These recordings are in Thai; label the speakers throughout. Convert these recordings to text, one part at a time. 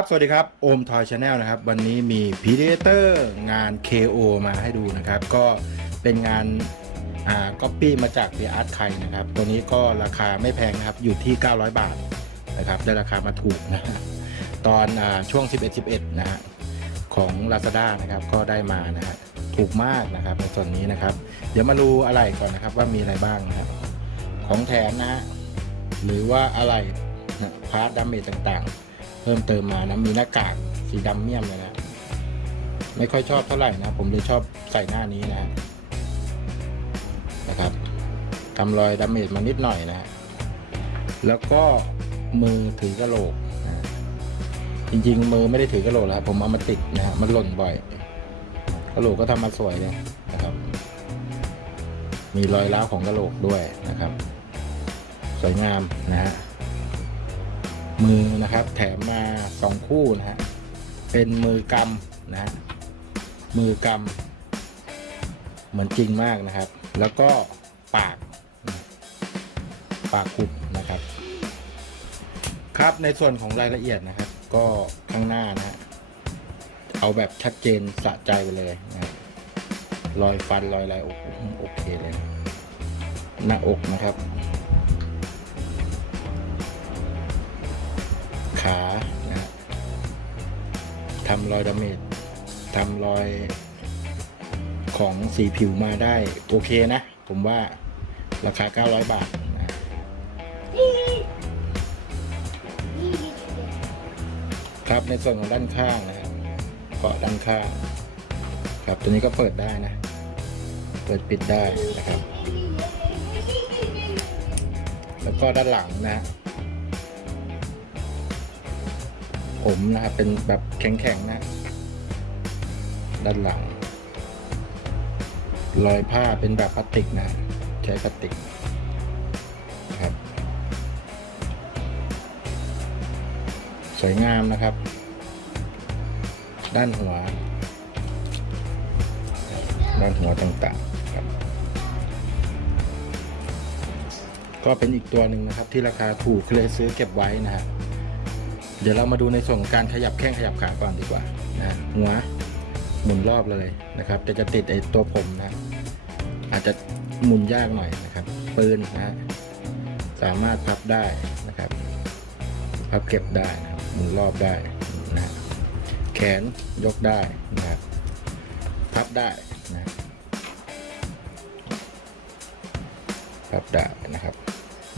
Speaker 1: ครับสวัสดีครับ โอมทอยชาแนลนะครับ วันนี้มีพีเดเตอร์งาน KO มาให้ดูนะครับ ก็เป็นงานอ่าก๊อปปี้มาจากเบียอาร์ตไคนะครับ ตัวนี้ก็ราคาไม่แพงนะครับ อยู่ที่ 900 บาทนะครับ ได้ราคามาถูกนะ ตอนอาช่วง 11-11 นะฮะ ของ Lazada นะครับ ก็ได้มานะฮะ ถูกมากนะครับในส่วนนี้นะครับ เดี๋ยวมาดูอะไรก่อนนะครับว่ามีอะไรบ้างนะครับ ของแถมนะฮะ หรือว่าอะไรพาร์ทดาเมจต่างๆ เพิ่มเติมมานะมีหน้ากากสีดำเมี่ยมเลยนะไม่ค่อยชอบเท่าไหร่นะ ผมเลยชอบใส่หน้านี้นะนะครับทำรอยดาเมจมานิดหน่อยนะฮะแล้วก็มือถือกระโหลกนะจริงๆ มือไม่ได้ถือกระโหลกแล้วผมเอามาติดนะฮะมันหล่นบ่อยกระโหลกก็ทำมาสวยเลยนะครับ มีรอยร้าวของกระโหลกด้วยนะครับ สวยงามนะฮะ มือนะครับ แถมมาสองคู่นะฮะเป็นมือกำนะมือกำเหมือนจริงมากนะครับ แล้วก็ปากนะปากขุดนะครับ ครับในส่วนของรายละเอียดนะครับ ก็ข้างหน้านะฮะเอาแบบชัดเจนสะใจไปเลยนะรอยฟันรอยอะไรโอ้โอเคเลยหน้าอกนะครับ ขานะทำรอยดาเมจทำรอยของสีผิวมาได้ โอเคนะ ผมว่าราคา 900 บาทนะครับในส่วนของด้านข้างนะครับเกาะด้านข้างครับตัวนี้ก็เปิดได้นะ เปิดปิดได้นะครับ แล้วก็ด้านหลังนะ ผมนะครับเป็นแบบแข็งๆนะ ด้านหลัง รอยผ้าเป็นแบบพลาสติกนะ ใช้พลาสติกนะครับ สวยงามนะครับ ด้านหัว ด้านหัวต่างๆครับ ก็เป็นอีกตัวหนึ่งนะครับที่ราคาถูกเลยซื้อเก็บไว้นะฮะ เดี๋ยวเรามาดูในส่วนของการขยับแข้งขยับขาก่อนดีกว่านะหัวหมุนรอบเลยนะครับแต่จะติดไอ้ตัวผมนะ อาจจะหมุนยากหน่อยนะครับ ปืนนะสามารถพับได้นะครับพับเก็บได้นะครับหมุนรอบได้นะแขนยกได้นะครับพับได้นะพับได้นะครับ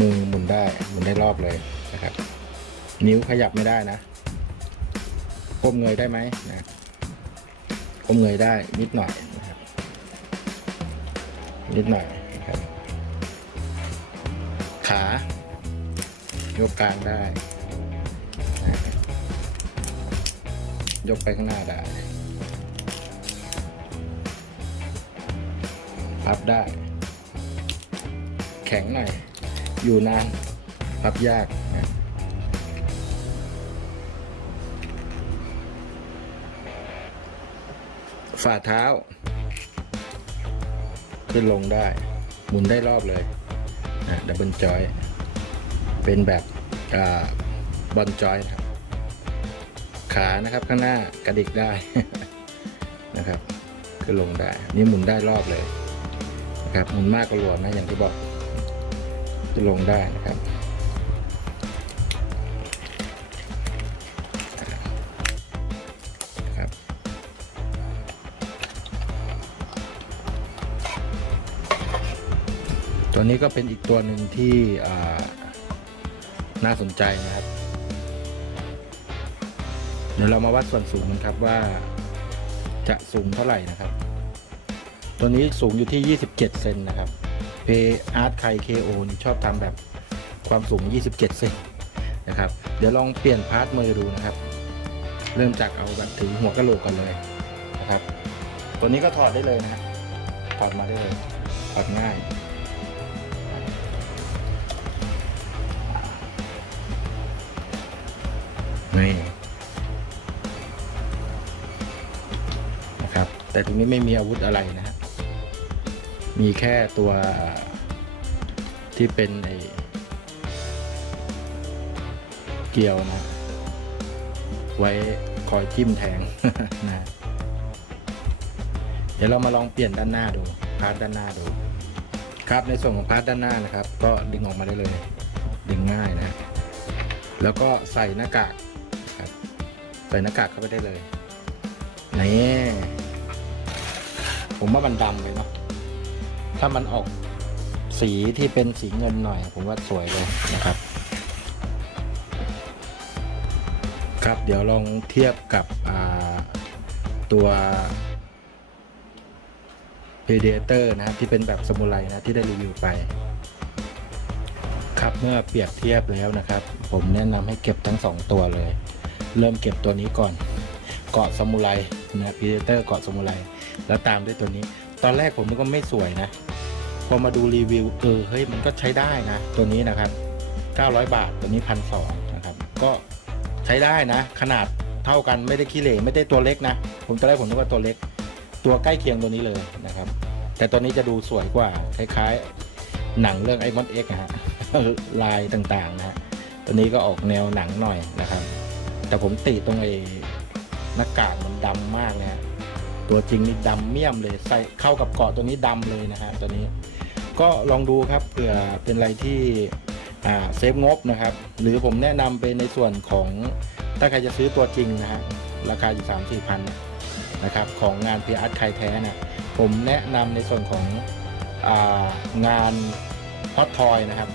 Speaker 1: มือหมุนได้หมุนได้รอบเลยนะครับ นิ้วขยับไม่ได้นะก้มเงยได้ไหมนะก้มเงยได้นิดหน่อยนะครับ นิดหน่อยนะครับ ขายกกลางได้นะยกไปข้างหน้าได้พับได้ แข็งหน่อย อยู่นานพับยากนะ ฝ่าเท้า ขึ้นลงได้หมุนได้รอบเลยนะดับเบิลจอย เป็นแบบบอลจอยนะครับ ขานะครับข้างหน้ากระดิกได้นะครับขึ้นลงได้ นี่หมุนได้รอบเลยนะครับหมุนมากก็รวมนะอย่างที่บอกขึ้นลงได้นะครับ ตัวนี้ก็เป็นอีกตัวหนึ่งที่น่าสนใจนะครับ เดี๋ยวเรามาวัดส่วนสูงกันครับว่าจะสูงเท่าไหร่นะครับ ตัวนี้สูงอยู่ที่ 27 เซนนะครับ p Art Kai KO นี่ชอบทำแบบความสูง 27 เซนนะครับ เดี๋ยวลองเปลี่ยนพาร์ทมือดูนะครับ เริ่มจากเอาแบบถือหัวกะโหลกก่อนเลยนะครับ ตัวนี้ก็ถอดได้เลยนะฮะถอดมาได้เลยถอดง่าย นี่นะครับ แต่ตรงนี้ไม่มีอาวุธอะไรนะฮะมีแค่ตัวที่เป็นไอเกลียวนะ ไว้คอยทิ่มแทงนะเดี๋ยวเรามาลองเปลี่ยนด้านหน้าดูพาร์ทด้านหน้าดู ครับในส่วนของพาร์ทด้านหน้านะครับ ก็ดึงออกมาได้เลย ดึงง่ายนะ แล้วก็ใส่หน้ากาก ส่หน้ากากเข้าไปได้เลยนี่ผมว่ามันดำเลยเนาะถ้ามันออกสีที่เป็นสีเงินหน่อย ผมว่าสวยเลยนะครับ ครับเดี๋ยวลองเทียบกับตัว Predator นะครับที่เป็นแบบสมุไรนะที่ได้รีวิวไป ครับเมื่อเปรียบเทียบแล้วนะครับ ผมแนะนำให้เก็บทั้งสองตัวเลย เริ่มเก็บตัวนี้ก่อน เกาะสมุไรนะพีเตอร์เกาะสมุไรแล้วตามด้วยตัวนี้ ตอนแรกผมก็ไม่สวยนะ พอมาดูรีวิวเออเฮ้ยมันก็ใช้ได้นะ ตัวนี้นะครับ 900 บาทตัวนี้พันสองนะครับ ก็ใช้ได้นะ ขนาดเท่ากันไม่ได้ขี้เหร่ไม่ได้ตัวเล็กนะ ผมตอนแรกผมนึกว่าตัวเล็ก ตัวใกล้เคียงตัวนี้เลยนะครับ แต่ตัวนี้จะดูสวยกว่าคล้ายๆ หนังเรื่องไอมอนเอ็กนะฮะลายต่างๆนะฮะตัวนี้ก็ออกแนวหนังหน่อยนะครับ แต่ผมติตรงไอ้หน้ากากมันดำมากเลยฮะตัวจริงนี่ดำเมี่ยมเลยใส่เข้ากับเกาะตัวนี้ดำเลยนะฮะตัวนี้ ก็ลองดูครับเผื่อเป็นอะไรที่เซฟงบนะครับ หรือผมแนะนำไปในส่วนของถ้าใครจะซื้อตัวจริงนะฮะราคาอยู่สามสี่พันนะครับของงานพีอาร์ตใครแท้เนี่ยผมแนะนำในส่วนของอางานฮอตทอยนะครับ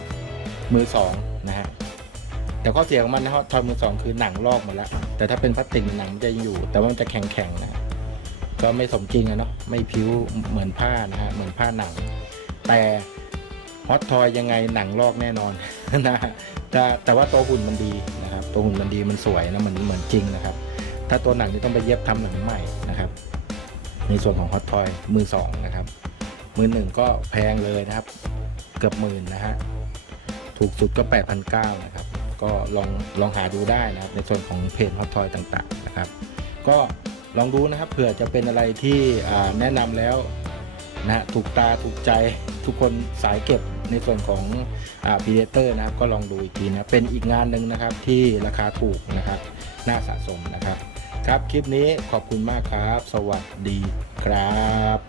Speaker 1: มือสองนะฮะ แต่ข้อเสียของมันนะฮะทอยมือสองคือหนังลอกหมดแล้ว แต่ถ้าเป็นพลาสติกหนังมันจะยังอยู่ แต่ว่ามันจะแข็งๆนะฮะก็ไม่สมจริงอะเนาะไม่พิ้วเหมือนผ้านะฮะเหมือนผ้าหนัง แต่ฮอตทอยยังไงหนังลอกแน่นอนนะฮะแต่แต่ว่าตัวหุ่นมันดีนะครับ ตัวหุ่นมันดีมันสวยนะมันเหมือนจริงนะครับ ถ้าตัวหนังนี่ต้องไปเย็บทำหนังใหม่นะครับในส่วนของฮอตทอยมือสองนะครับ มือหนึ่งก็แพงเลยนะครับ เกือบหมื่นนะฮะถูกสุดก็8,900นะครับ ก็ลองลองหาดูได้นะครับ ในส่วนของเพจฮอตทอยต่างๆนะครับ ก็ลองดูนะครับเผื่อจะเป็นอะไรที่แนะนำแล้วนะถูกตาถูกใจทุกคนสายเก็บในส่วนของพีเดเตอร์นะครับ ก็ลองดูอีกทีนะเป็นอีกงานหนึ่งนะครับที่ราคาถูกนะครับน่าสะสมนะครับ ครับคลิปนี้ขอบคุณมากครับ สวัสดีครับ